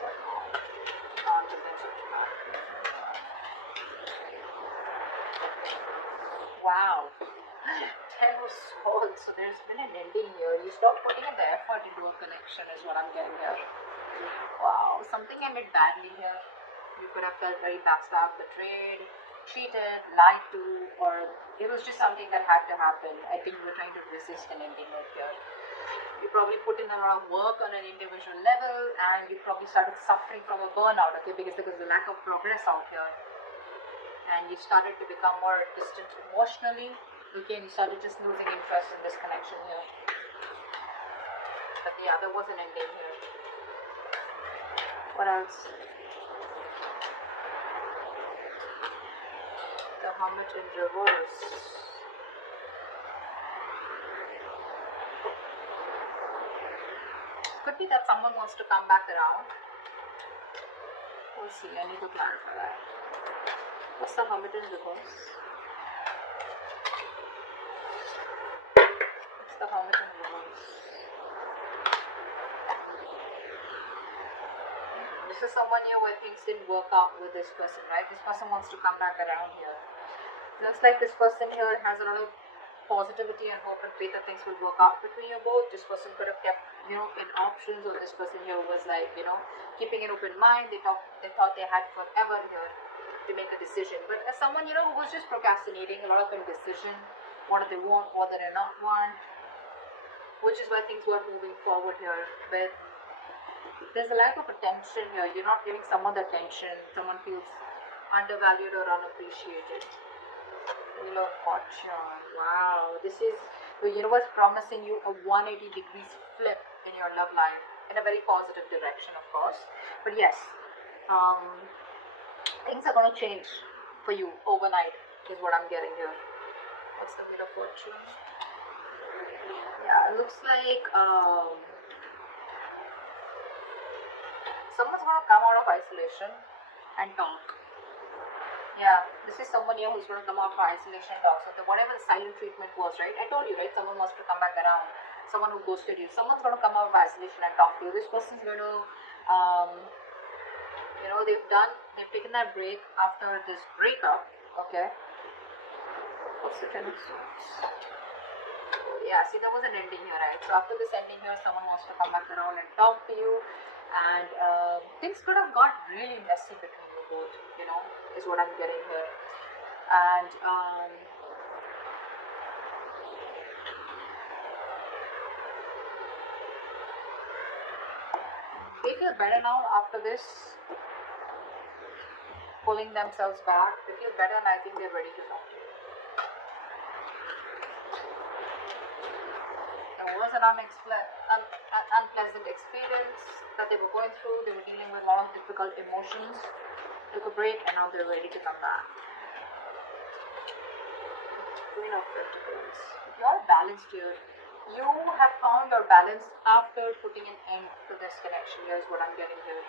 what's going on. Wow. 10 of Swords. So there's been an ending here. You stop putting in the effort into a connection is what I'm getting here. Wow. Something ended badly here. You could have felt very backstabbed, betrayed, cheated, lied to, or it was just something that had to happen. I think you were trying to resist an ending right here. You probably put in a lot of work on an individual level, and you probably started suffering from a burnout, okay, because there was a lack of progress out here. And you started to become more distant emotionally, okay, and you started just losing interest in this connection here. But yeah, there was an ending here. What else? The Hermit in reverse. Could be that someone wants to come back around. We'll see. I need to clarify that. What's the Hermit in reverse? What's the Hermit in reverse? This is someone here where things didn't work out with this person, right? This person wants to come back around here. Looks like this person here has a lot of positivity and hope and faith that things will work out between you both. This person could have kept, in options, or this person here was like, keeping an open mind. They thought they had forever here to make a decision. But as someone, who was just procrastinating, a lot of indecision, what do they want, what do they not want, which is why things were moving forward here. But there's a lack of attention here. You're not giving someone the attention. Someone feels undervalued or unappreciated. Wheel of Fortune. Wow. This is the universe promising you a 180 degrees flip in your love life. In a very positive direction, of course. But yes, things are going to change for you overnight is what I'm getting here. What's the Wheel of Fortune? Yeah, it looks like someone's going to come out of isolation and talk. Yeah, this is someone here who's going to come out from isolation and talk. So whatever the silent treatment was, right? I told you, right? Someone wants to come back around. Someone who ghosted you. Someone's going to come out of isolation and talk to you. This person's going to, they've taken that break after this breakup. Okay. What's the Ten of Swords? Yeah, see, there was an ending here, right? So after this ending here, someone wants to come back around and talk to you. And things could have got really messy between you both, is what I'm getting here. And they feel better now after this, pulling themselves back. They feel better, and I think they're ready to talk to you. It was an unpleasant experience that they were going through. They were dealing with a lot of difficult emotions. Took a break, and now they're ready to come back. Queen of Pentacles. You're balanced here. You have found your balance after putting an end to this connection. Here's what I'm getting here.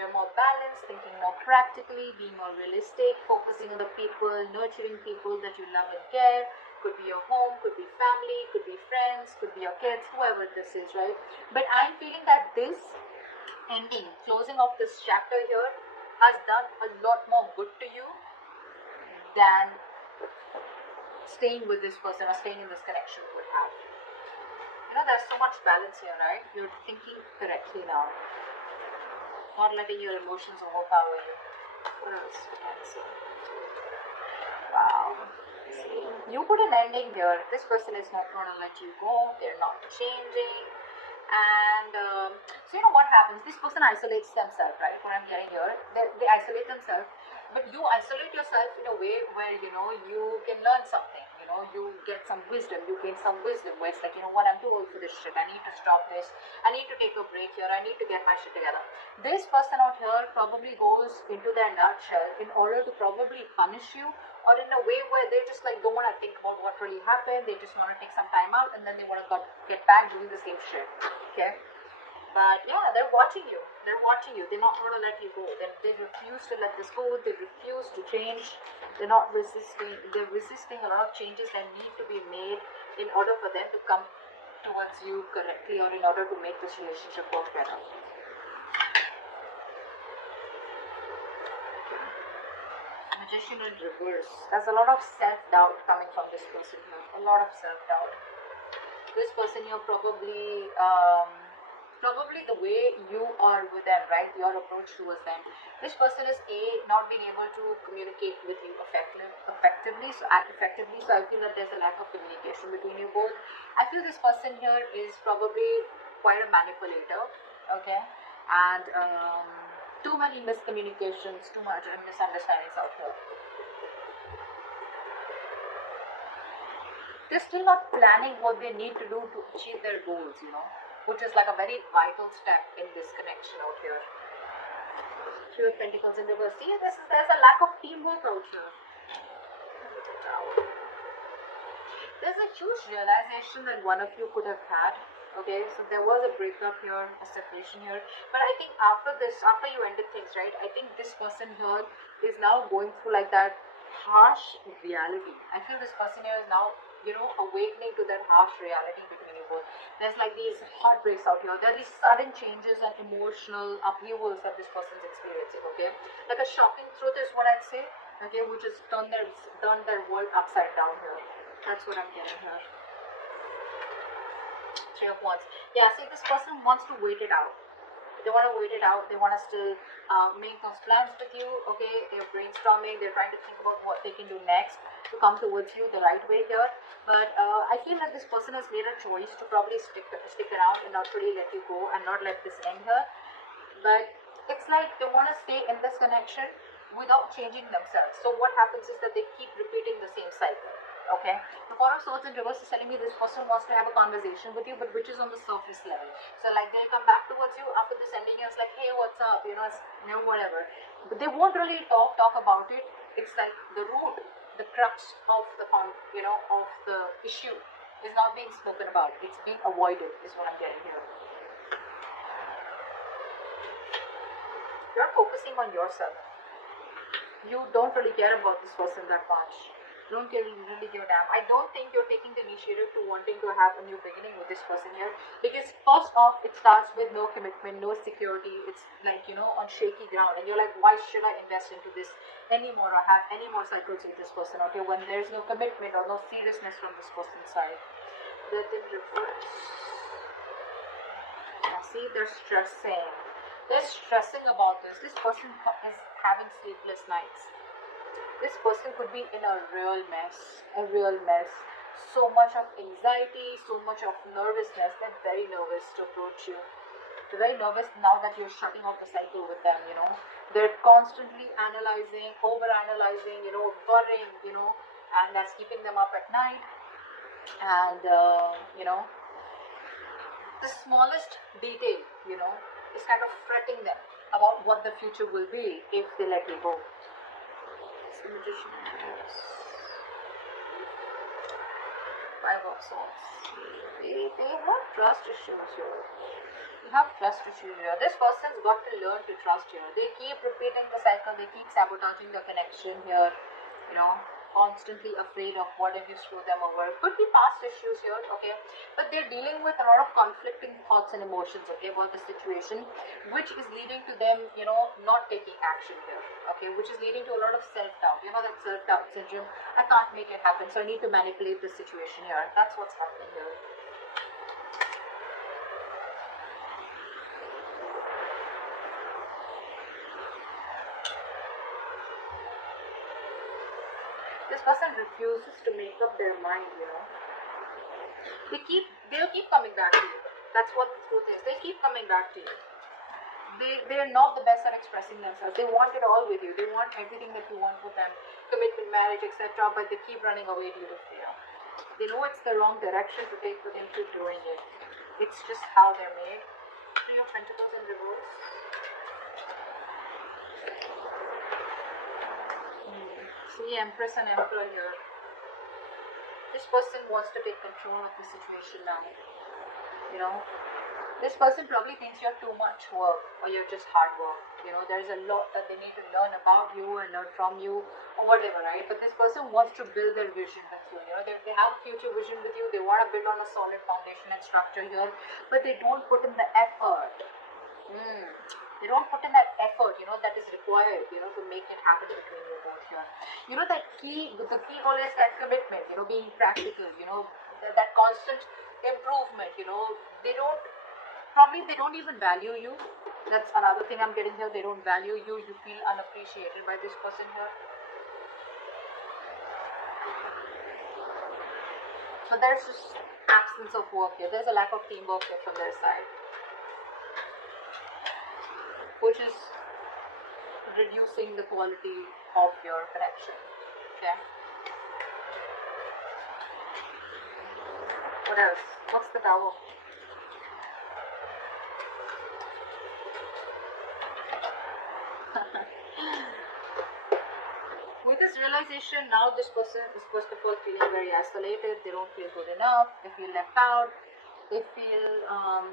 You're more balanced, thinking more practically, being more realistic, focusing on the people, nurturing people that you love and care. Could be your home, could be family, could be friends, could be your kids, whoever this is, right? But I'm feeling that this ending, closing off this chapter here, has done a lot more good to you than staying with this person or staying in this connection would have. There's so much balance here, right? You're thinking correctly now. Not letting your emotions overpower you. What else? Wow. See, you put an ending here. This person is not going to let you go. They're not changing. And so what happens? This person isolates themselves, right? What I'm getting here, they isolate themselves. But you isolate yourself in a way where, you can learn something. You get some wisdom. You gain some wisdom where it's like, what, I'm too old for this shit. I need to stop this. I need to take a break here. I need to get my shit together. This person out here probably goes into their nutshell in order to probably punish you, or in a way where they just don't want to think about what really happened. They just want to take some time out, and then they want to get back doing the same shit. Okay? But yeah, they're watching you. They're watching you. They're not going to let you go. They refuse to let this go. They refuse to change. They're not resisting. They're resisting a lot of changes that need to be made in order for them to come towards you correctly, or in order to make this relationship work better. Magician in reverse. There's a lot of self-doubt coming from this person here. A lot of self-doubt. This person here probably, probably the way you are with them, right? Your approach towards them. This person is not being able to communicate with you effectively. So I feel that there's a lack of communication between you both. I feel this person here is probably quite a manipulator. Okay, and too many miscommunications, too much misunderstandings out here. They're still not planning what they need to do to achieve their goals, you know, which is like a very vital step in this connection out here. Two of Pentacles in reverse. See, there's a lack of teamwork out here. There's a huge realization that one of you could have had. Okay, so there was a breakup here, a separation here, but I think after you ended things, right, I think this person here is now going through like that harsh reality. I feel this person here is now, you know, awakening to that harsh reality between you both. There's like these heartbreaks out here. There are these sudden changes and emotional upheavals that this person's experiencing, okay? Like a shocking truth is what I'd say, okay, which has turned their world upside down here. That's what I'm getting here. Three of Wands. Yeah, see, this person wants to wait it out. They want to wait it out. They want to still make those plans with you. Okay, they're brainstorming. They're trying to think about what they can do next to come towards you the right way here. But I feel that this person has made a choice to probably stick around and not really let you go and not let this end here. But it's like they want to stay in this connection without changing themselves. So what happens is that they keep repeating the same cycle. Okay, the Four of Swords in reverse is telling me this person wants to have a conversation with you, but which is on the surface level. So like they'll come back towards you after this ending, it's like, hey, what's up, you know, whatever. But they won't really talk about it. It's like the root, the crux of the of the issue is not being spoken about. It's being avoided is what I'm getting here. You're focusing on yourself. You don't really care about this person that much. Don't really give a damn. I don't think you're taking the initiative to wanting to have a new beginning with this person here, because first off, it starts with no commitment, no security. It's like, you know, on shaky ground, and you're like, why should I invest into this anymore or have any more cycles with this person, okay, when there's no commitment or no seriousness from this person's side. That in reverse. Now see, they're stressing. They're stressing about this. This person is having sleepless nights. This person could be in a real mess, so much of anxiety, so much of nervousness. They're very nervous to approach you. They're very nervous now that you're shutting off the cycle with them, you know. They're constantly analyzing, over-analyzing, you know, worrying, you know, and that's keeping them up at night. And, you know, the smallest detail, you know, is kind of fretting them about what the future will be if they let you go. Magician. Five of Swords. They have trust issues here. You have trust issues here. This person's got to learn to trust here. They keep repeating the cycle. They keep sabotaging the connection here. You know, constantly afraid of what if you screw them over. Could be past issues here, okay? But they're dealing with a lot of conflicting thoughts and emotions, okay, about the situation, which is leading to them, you know, not taking action here, okay, which is leading to a lot of self-doubt. You know, that self-doubt syndrome, I can't make it happen, so I need to manipulate the situation here. That's what's happening here. This person refuses to make up their mind, you know. They'll keep coming back to you. That's what the truth is. They keep coming back to you. They're not the best at expressing themselves. They want it all with you. They want everything that you want with them. Commitment, marriage, etc. But they keep running away due to fear. They know it's the wrong direction to take, but they keep doing it. It's just how they're made. Three of Pentacles in reverse. See, Empress and Emperor here. This person wants to take control of the situation now. You know, this person probably thinks you're too much work or you're just hard work. You know, there's a lot that they need to learn about you and learn from you or whatever, right? But this person wants to build their vision with you. You know, they have a future vision with you. They want to build on a solid foundation and structure here, but they don't put in the effort. They don't put in that effort, you know, that is required, you know, to make it happen between you both. here. You know, that the key goal is that commitment, you know, being practical, you know, that constant improvement, you know. They don't even value you. That's another thing I'm getting here. They don't value you. You feel unappreciated by this person here. So there's just absence of work here. There's a lack of teamwork here from their side, which is reducing the quality of your connection. Okay. What else? What's the Tower? With this realization, now this person is first of all feeling very isolated. They don't feel good enough. They feel left out. They feel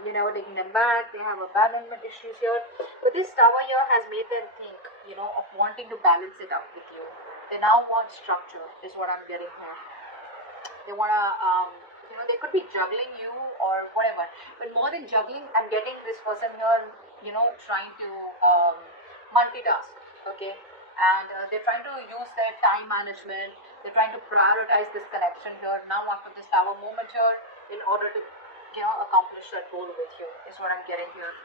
you're never taking them back. They have abandonment issues here. But this Tower here has made them think, you know, of wanting to balance it out with you. They now want structure, is what I'm getting here. They want to, you know, they could be juggling you or whatever. But more than juggling, I'm getting this person here, you know, trying to multitask, okay? And they're trying to use their time management. They're trying to prioritize this connection here now after this Tower moment here in order to, you know, accomplish that goal with you, is what I'm getting here.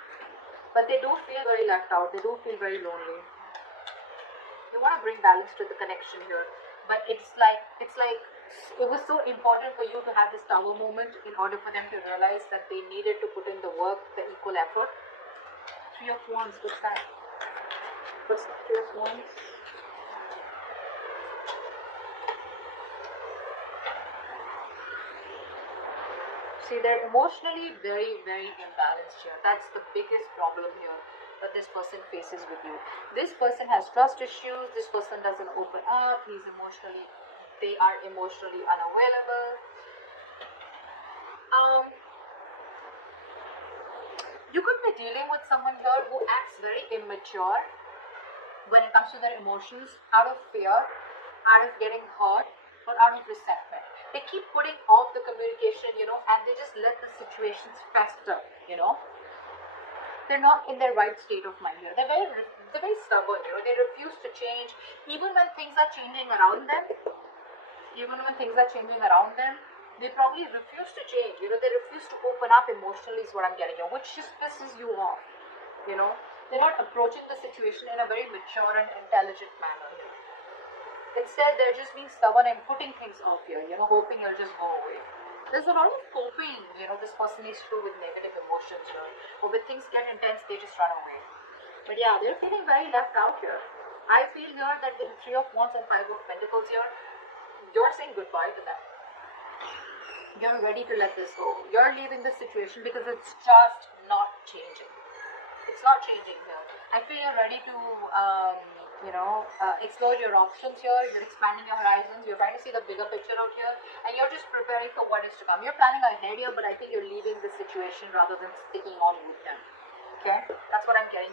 But they do feel very left out. They do feel very lonely. You want to bring balance to the connection here, but it's like it was so important for you to have this Tower moment in order for them to realize that they needed to put in the work, the equal effort. Three of Wands, what's that? What's the Three of Wands? See, they're emotionally very, very imbalanced here. That's the biggest problem here that this person faces with you. This person has trust issues. This person doesn't open up. They are emotionally unavailable. You could be dealing with someone here who acts very immature when it comes to their emotions, out of fear, out of getting hurt, or out of resentment. They keep putting off the communication, you know, and they just let the situations fester, you know. They're not in their right state of mind here. They're very stubborn, you know. They refuse to change, even when things are changing around them. They probably refuse to change. You know, they refuse to open up emotionally is what I'm getting here, which just pisses you off, you know. They're not approaching the situation in a very mature and intelligent manner here. Instead, they're just being stubborn and putting things off here, you know, hoping it'll just go away. There's a lot of coping, you know, this person needs to do with negative emotions here. Or when things get intense, they just run away. But yeah, they're feeling very left out here. I feel here that with the Three of Wands and Five of Pentacles here, you're saying goodbye to them. You're ready to let this go. You're leaving the situation because it's just not changing. It's not changing here. I feel you're ready to, explore your options here. You're expanding your horizons. You're trying to see the bigger picture out here. And you're just preparing for what is to come. You're planning ahead here, but I think you're leaving the situation rather than sticking on with them. Okay? That's what I'm getting.